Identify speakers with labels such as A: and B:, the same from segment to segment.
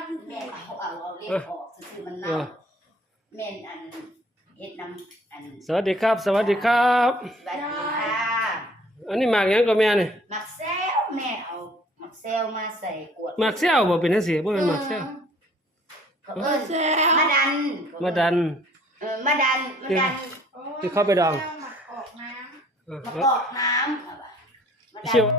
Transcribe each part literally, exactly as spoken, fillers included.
A: แม่เอาเอาเอาเล็กออกซื่อๆมันเน่าแม่นอันเฮ็ดน้ำอัน
B: สวัสดีครับสวัสดีครับ
A: สวัสดีค่ะ
B: อันนี้หมากหยังก็แม่นี่
A: หมักแซวแม่เอาหมักแซวมาใส่ขวด
B: หมากแซวบ่เป็นจังซี่บ่แม่นหมากแซว
A: เขาเอิ้นมาดัน
B: มาดัน
A: เออมาดันมาดัน
B: ที่เข้าไปดอง
A: มาออกน้ำมาออกน้ำมาดัน
B: เชียว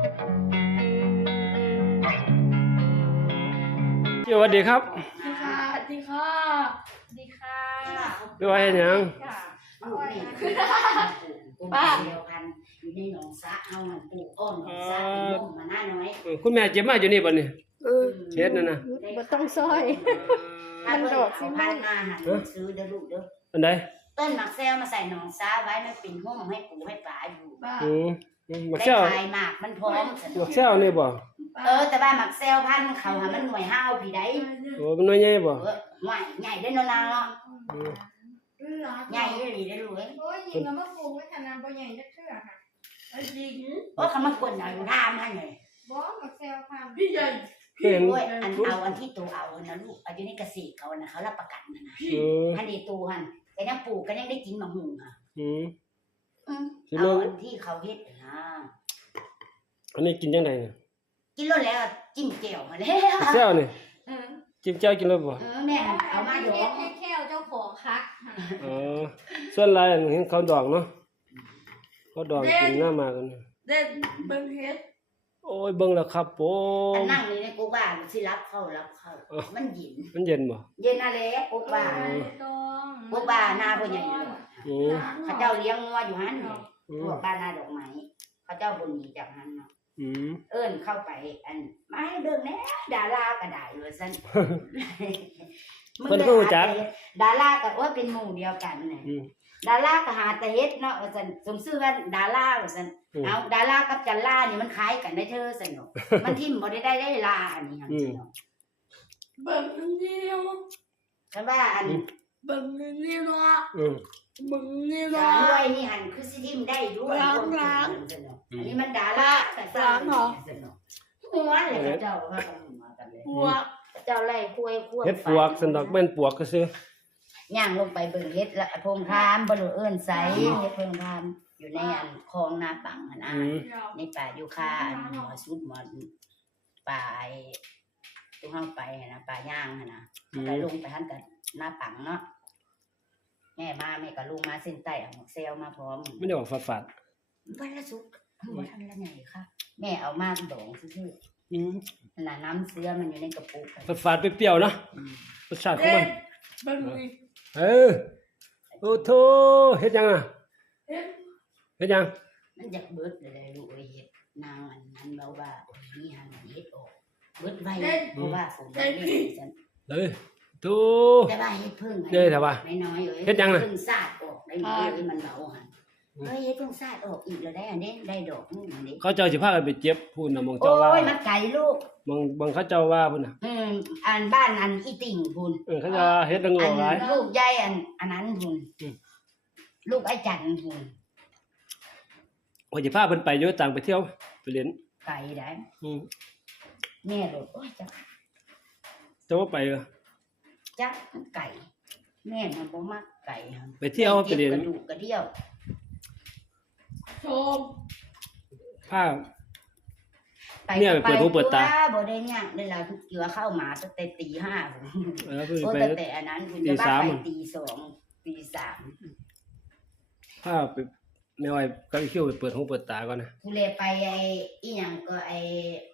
B: สวัสดีครับ
C: สวัสดีค่ะสวัสดีค่ะ
B: ไปว่าเฮ็ดหยัง
A: ลูกนี่ป้าเดียวกันอยู่ในหนองสะเอาหนองปูอ้อนหนองสะเป็นลมมาหน้าน้อย
B: คุณแม่เจ็บมาอยู่นี่บ่นี่เออเฮ็ดนั่นน่ะ
C: บ่ต้องซอย
A: มันดอกสิพันมาหันซื้อเด้อลูกเด้อ
B: อันใด
A: ต้นหมักแซวมาใส่หนองสะไว้มันเป็นห้องให้ปูให้ปลาอยู่
B: อือหมักแซว
A: ได้ขายหมากมันพร้อม
B: หมักแซวนี่บ่
A: เออแต่ว่าหมักแซวพันเขาหามันหน่วยห้าวพี่ได้
B: โอ้มันน้อยใหญ่บ่
A: เออหน่วยใหญ่ได้นานๆเนาะใหญ่อีหลีได้รู้เอ้ย
C: โอ้ยยิงก็มาปลูกไว้ขนาดบ่ใหญ่จักเทื่อค่ะไอ้จริง
A: โอ้คำมากวนเอาถามหั่นเลย
C: บ่มักแซวพันพี่ใหญ่
A: พี่โอ้ยอันเอาอันที่ตัวเอานะลูกเอาอยู่ในเกษตรเขานะเขารับประกันนะนะอันนี้ตัวหั่นแต่ยังปลูกก็ยังได้กินมะฮุงค่ะ
B: อืม
A: เอาอันที่เขาเฮ็ดนะ
B: อันนี้กินจังได๋
A: กินแล้วแล้วจิ้มแจ่วมาแล้ว
B: แซวนี่เออจิ้มแจ่วกินแล้วบ่
A: เออแม่เอามาอยู่
C: ให้แค่เจ้าของคัก
B: อ๋อส่วนหลายเห็นเขาดองเนาะเขาดองกินหน้ามากัน
C: เด็ดเบิ่งเฮ็ด
B: โอ้ยเบิ่งแล้วครับผม
A: อันนั่งนี่ในกูบ้านสิรับเข้ารับเข้ามันเย็น
B: มันเย็นบ่
A: เย็นอะไรกูบ้านกูบ้านหน้าบ่ใหญ่เลย
B: อือ
A: เขาเจ้าเลี้ยงงัวอยู่หั่นพวกบ้านนาดอกไม้เขาเจ้าบ่หนีจากหั่นเนาะ
B: อืม
A: เอิ้นเข้าไปอันมาให้เบิ่งแหน่ดาราก็ได้ว่าซั่น
B: เพิ่นรู้จัก
A: ดาราก็ว่าเป็นหมู่เดียวกันน่ะดาราก็หาแต่เฮ็ดเนาะว่าซั่นสมชื่อว่าดาราว่าซั่นเอาดารากับจันลานี่มันคล้ายกันได้เธอซั่นเนาะมันทิ่มบ่ได้ได้ได้ลาอันนี้หั่นซั่นเนาะ
C: เบิ่งเดียว
A: แต่ว่าอัน
C: เบิ่งเดียวเนาะอือเบิ่งเดียว
A: ด้วยนี่หั่นคือสิทิ่มได้ด้วยคนซั่นเนาะอันนี้มันดาราแต่สร้างเนาะซั่นเนาะหัวเลยเจ้าว่ากันมากันเลยหัวเจ้าไล่คุยควบ
B: เฮ็ดปวกสันดอกแม่นปวกก็ซื่
A: อย่างลงไปเบิ่งเฮ็ดละพงคามบ่รู้เอิ้นไสเฮ็ดพงคามอยู่ในอันคลองนาปังหั่นน่ะในป่ายูคาอันหมอสุดหมอป่าไอ้ตรงเฮาไปหั่นน่ะป่าย่างหั่นน่ะไปลงไปหั่นกับนาปังเนาะแม่มาแม่ก็ลงมาเส้นใต้เอาหมกเซลมาพร้อม
B: มันได้ออกฝาด
A: ๆวันละสุกบ่ทันละไงค่ะแม่เอามาดองซื่อๆอืมน่ะน้ำเสือมันอยู่ในกระปุก
B: ฝาดๆเปรี้ยวๆเนาะรสชาติของมัน
C: บังนี่
B: เออโอ้โธเฮ็ดยังอ่ะเฮ็ดเฮ็ดยัง
A: มันอยากเบิดเลยลูกเอ้ยเฮ็ดนางอันนั้นเว้าว่ามีหันเฮ็ดออกเบิดไว้เพราะว่าฝนบ่ได้ซั่น
B: เลยโธ
A: แต่ว่าเฮ็ดเพิ่ง
B: เด้แต่ว่า
A: น้อยๆเอ้ย
B: เฮ็ดยังน่ะ
A: เพิ่งสาดออกได้มื้อมันเบาหั่นเฮ้ยเฮ็ดเพิ่งสาดออกอีกแล้วได้อันนี้ได้ดอกนึงอันนี้
B: เขาเจ้าสิพากันไปเจ็บพุ่นน่ะมองเจ้าว่า
A: โอ้ยมันไกลลูก
B: มองบางเขาเจ้าว่าพุ่นน่ะ
A: อืมอันบ้านอันอีติ่งพุ่น
B: เออเขาจะเฮ็ดละงอหลาย
A: ลูกใหญ่อันอันนั้นพุ่นลูกไอ้จันพุ่น
B: ว่าสิพาเพิ่นไปอยู่ต่างไปเที่ยวไปเรียน
A: ไกลได้อืมแม่โดดโอ้ยจัก
B: จะว่าไปเหรอ
A: จักมันไก่แม่มันบ่มักไก่หั่น
B: ไปเที่ยวไปเรียน
A: กระดูกกระเดี่ยว
C: ชม
B: พาเนี่ยเปิดหูเปิดตา
A: บ่ได้ยากได้ล่ะเกี่ยวเข้ามาตั้งแต่ตีห้า
B: เออ
A: โอ้ตั้งแต่อันนั้นคุณจะบ้าไปตีสองตีสาม
B: พาไปแม่อ้อยก็คิวไปเปิดหูเปิดตาก่อนนะ
A: กูเลไปไอ้อีหยังก็ไอ้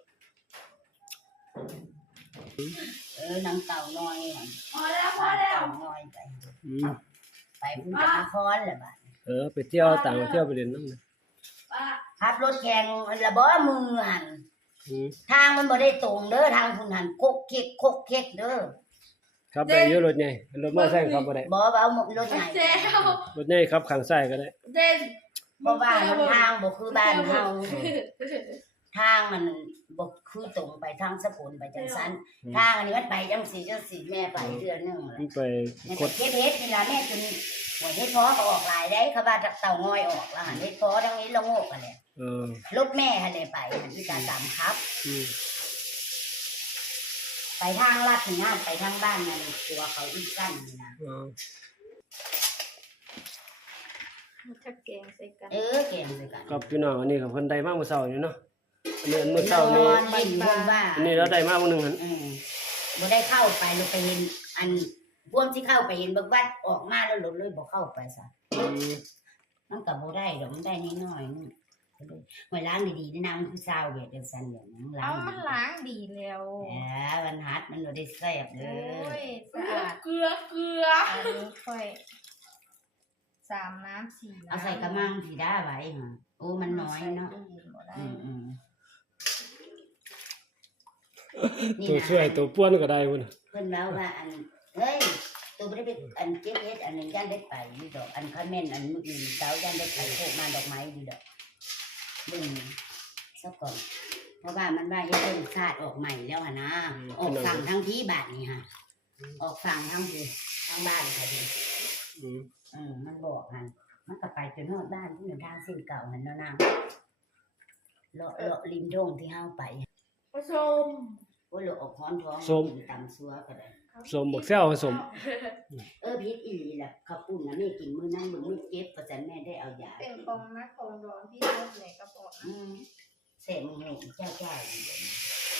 A: เออนางเต่าน้อย
C: พอแล้วพอแล้ว
A: เต่าน้อยไปอืมไปพุ่นนครแหละบัด
B: เออไปเที่ยวต่างประเทศไปเรียนนำ
A: ขับรถแข่งละบ่มือหั่นทางมันบ่ได้ตรงเด้อทางพุ่นหั่นคกเค็กคกเค็กเด้อ
B: ครับได้อยู่รถใหญ่รถมอเตอร์ไซค์ขับบ่ได้
A: บ่เอารถใหญ่
B: รถใหญ่ขับข้างซ้ายก็ได้
A: เพราะว่าทางบ่คือบ้านเฮาทางมันบ่คือตรงไปทางสกุลไปจังซั่นทางอันนี้มันไปจังซี่จังซี่แม่ไปเดือนนึงแล้ว
B: ไป
A: กดเฮ็ดๆนี่ล่ะแม่จนหัวเฮ็ดพอก็ออกหลายได้เขาว่าเต่างอยออกแล้วหั่นเฮ็ดพอทั้งนี้ละโงกกันแหละ เออ รถแม่หั่นได้ไปหั่นมีการตามครับอือไปทางลัดถึงงานไปทางบ้านนั่นตัวเขาอีกสั้นนี่นะ
B: อ๋อ
C: ถ้าแกงใส่กัน
A: เออแกงด้วยกัน
B: ครับพี่น้องอันนี้กับเพิ่นได้มาเมื่อเช้านี่เนาะอันนี้อันเมื่อเช้านี่
A: นอนเล่นบนว่า
B: อันนี้เราได้มามื้อหนึงหั่น
A: เออบ่ได้เข้าไปเราไปเห็นอันพวกที่เข้าไปเห็นเบิกวัดออกมาแล้วหลดเลยบ่เข้าไปซะ
B: อืม
A: มันก็บ่ได้ดอกมันได้น้อยๆนึงก็เลยหวยล้างดีๆนี่นะมันคือซาวเวียดจังซั่นอย่างนั้นล้า
C: เอา
A: ง
C: มันล้างดีแล้ว
A: เออมันหัดมันบ่ได้แซ่บเด้
C: โอ้
A: อย
C: สะอาด
D: เกลือเกลือ
C: อันนี้ค่อยสามน้ำสี่น้ำ
A: เอาใส่กระมังที่ได้ไว้หั่นโอ้มันน้อยเนาะ
C: ใส่ตู้ย็บ่ได้
A: อืมๆนี่
B: ตัว
A: นะ
B: ช่วยตัวป้วนก็ได้พุ่นน่ะ
A: เพิ่นเล่าว่าอันเฮ้ยตัวบ่ได้ไปอันเก็บเฮ็ดอันหนึงย่านได้ไปอยู่ดอกอันคันแม่นอันมื้ออื่นเช้าย่านได้ไปโคกมาดอกไม้อยู่ดอกเบิ่งซะก่อนเพราะว่ามันว่าเฮ็ดเพิ่นชาติออกใหม่แล้วหั่นนะออกฝั่งทั้งที่บาดนี่ฮะออกฝั่งทั้งที่ทางบ้านค่ะดิ
B: อืม
A: อืมมันบอกหั่นมันก็ไปจนฮอดบ้านที่อยู่ทางเส้นเก่าหั่นเนาะนางเลาะเลาะริมโด่งที่เฮาไป
D: ผสม
A: โอ้ยเลาะออกฮ้อนท้องกินตำซัวก็ได้
B: สมบักแซวผสม
A: เออพีชอีหลีแหละข้าวปุ้นนะแม่กินมื้อนั้นมึงไม่เก็บเพราะฉะนั้นแม่ได้เอายา
C: เป็นกองมัดกองร้อนที่รถไหนกระบอก
A: อืมเสร็จมึงหูเจ้าเจ้าอยู่เดี๋ยวนี้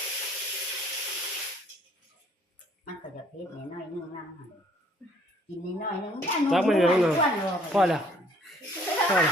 A: มันก็จะเพชรน้อยๆนึงน้ำหั่นกินน้อยๆนึง
B: จักมันยังน่ะ
A: อ้วนรอไป
B: พอแล้ว พอแล้ว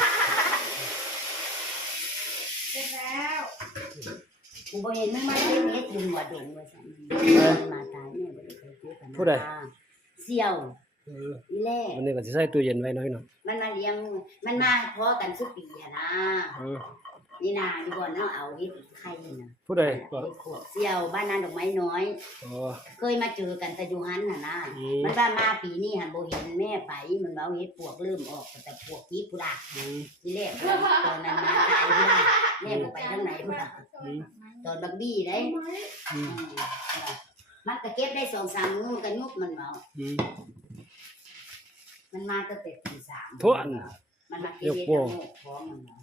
C: เสร็จแล้ว
A: กูบ่เห็นมึงมาเล่นเฮ็ดอยู่หัวดงว่าซั่นมันมาตายแม่บ่ได้เคยเจอกันนะ
B: ผู้ใด
A: เสี่ยว
B: เออ
A: อีแล่
B: วันนี้ก็สิใส่ตู้เย็นไว้หน่อยเนาะ
A: มันมาเลี้ยงมันมาพอกันสุปีอะนะ
B: เออ
A: นี่นาอยู่ก่อนเนาะเอาเฮ็ดไข่นี่นะ
B: ผู้ใดก็
A: เฮ็ดขวบเสี่ยวบ้านนาดอกไม้น้อย
B: อ๋อ
A: เคยมาเจอกันแต่อยู่หันน่ะนะ
B: อืม
A: มันว่ามาปีนี้หันบ่เห็นแม่ไปมันเว้าเฮ็ดปวกเริ่มออกแต่พวกนี้พุดา
B: อืม
A: ทีแรกตอนนั้นมาตายพุดาแม่บ่ไปทางไหนพุดา
B: อืม
A: ตอนบักบี้ได้
B: อืม
A: มันก็เก็บได้สองสามมื้อมันก็ยุบมันเมา
B: อืม
A: มันมาตั้งแต่ตีสาม
B: ทวน
A: มันมา
B: ยก
A: เฮ็ด
B: โป้
A: ละโงกพร้อมมันเนาะ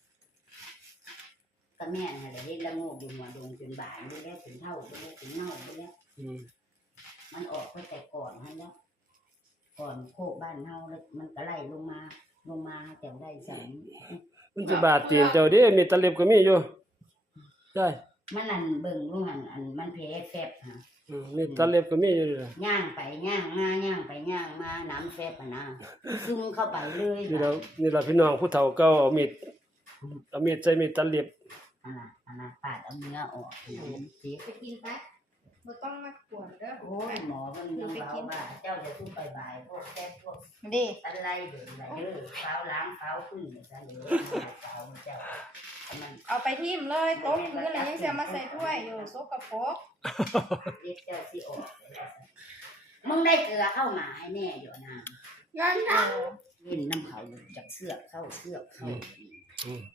A: ก็แม่นหั่นแหละเฮ็ดละโงกอยู่หัวดงจนบ่ายนี่แล้วถึงเท่าไปแล้วถึงเน่าไปแล้ว
B: อืม
A: มันออกไปแต่ก่อนให้แล้วก่อนโคกบ้านเฮาแล้วมันก็ไล่ลงมาลงมาแต่ได้สัน
B: มันสิบาดตีนเจ้าเด้มีตะเล็บก็มีอยู่ได้
A: มันนั่นเบิ่งลูกหันอันมันแพ้แฟบฮะ
B: อืมมีตะเล็บก็มีอยู่เลย
A: ย่างไปย่างมาย่างไปย่างมาน้ำแฟบอ่ะนะซึมเข้าไปเลย
B: นี่เรานี่เราพี่น้องผู้เฒ่าเก่าเอามีดเอามีดใส่มีดตะเล็บ
A: อันน่ะอันน่ะปาดเอาเนื้อออกสิ
C: ไปกินไปบ่ต้องมากวนเด้อ
A: โอ้ยหมอมันยังเบาว่าเจ้าจะทุ่มบ่ายๆพวกแฟบพวก
C: ดิ
A: อะไรเดินอะไรเด้อเฝ้าล้างเฝ้าขึ้นซะเลยเฝ้าเจ้ามัน
C: เอาไปทิ่มเลยโต๊ะพื้นเลยยังจะมาใส่ถ้วยอยู่ซกกระปรก
A: เรียกเจ้าสิออกเลยว่าซั่นมึงได้เกลือเข้ามาให้แม่อยู่นะ
D: ยังนะ
A: เห็นน้ำเขาจากเสือกเข้าเสือกเข้า
B: อืม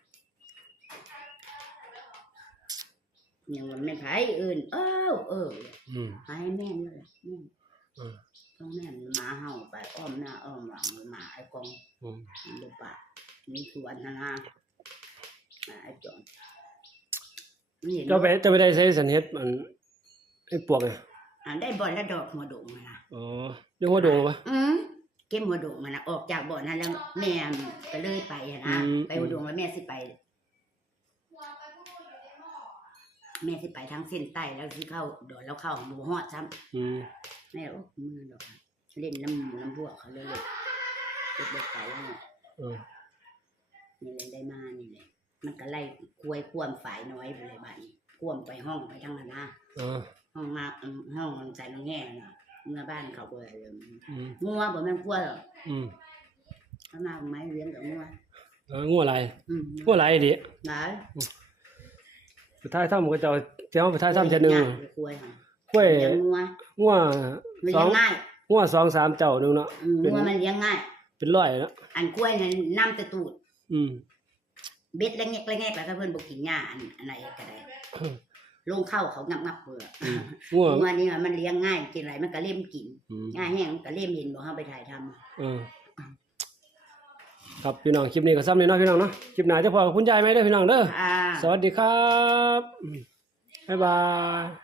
A: อย่างว่าแม่ไผอื่นเอ้าเออ
B: อืม
A: ให้แม่นี่แหละแม่
B: อืม
A: ต้องแม่นหมาเห่าไปอ้อมหน้าอ้อมหลังหมาไอ้กอง
B: อืม
A: ดูป่านี่คืออันนานาไอ้จอนนี่
B: เจ้าไปเจ้าไปได้ใช้สันเฮ็ดมันไอ้ปวกไง
A: อันได้บอลแล้วดอกหัวโด่งมานะ
B: อ๋อเรียกว่าโดงปะ
A: อืมเก็บหัวโด่งมานะออกจากบ่อนั้นแล้วแม่ก็เลยไปอะนะ
B: อืม
A: ไปหัวโด่งแล้วแม่สิไป แม่สิไปทางเส้นใต้แล้วสิเข้าโดดแล้วเข้าหมู่ฮอดซ้ำ
B: อืม
A: แม่โอ้มือดอกค่ะเล่นน้ำหมูน้ำพวกเขาเลยเลยเด็กเด็กไปแล้วเนี่ย
B: เออ
A: นี่เลยได้มานี่เลยมันก็ไล่ควยควมฝ่ายน้อยไปเลยบ้านนี้ควมไปห้องไปทางนั้นนะ
B: เออ
A: ห้องมาอืมห้องมันใส่ลงแง่น่ะเมื่อบ้านเขาไปเลย
B: อืม
A: งัวบ่แม่นกลัวหรอก
B: อืม
A: เขามาเอาไม้เลี้ยงกับงัว
B: เอองัวลาย
A: อืม
B: งัวลายดิ
A: หลาย
B: ไปท้ายถ้ำก็จะเอาเจ้าไปท้ายถ้ำเจ้าหนึ่ง
A: ควยค่ะ
B: กล้วย
A: เลี้ยงงัว
B: งัว
A: มัน
B: สอ
A: เลี้ย
B: ง
A: งง่าย
B: งัวสองสามเจ้าหนึงเนาะ
A: อืมงัวมันเลี้ยงง่าย
B: เป็นร้อยเนาะ
A: อันกล้วยนั้นน้ำตะตูด
B: อืม
A: เบ็ดแล้วแงกแล้วแงกแล้วก็เพิ่นบ่กินหญ้าอันอันไหนก็ได้ลงเข้าเขางับงับเปลือก
B: งัว
A: งัวนี่มันเลี้ยงง่ายกินอะไรมันก็เล่มกิน
B: อืม
A: ง่ายแห้งมันก็เล่มเห็นบ่เฮาไปถ่ายทำ
B: เออครับพี่น้องคลิปนี้ก็ซ้ำนี่เนาะพี่น้องเนาะคลิปหน้าจะพอกับคุณยายไหมเด้อพี่น้องเด้อ
A: อ่า
B: สวัสดีครับอืมบ๊ายบาย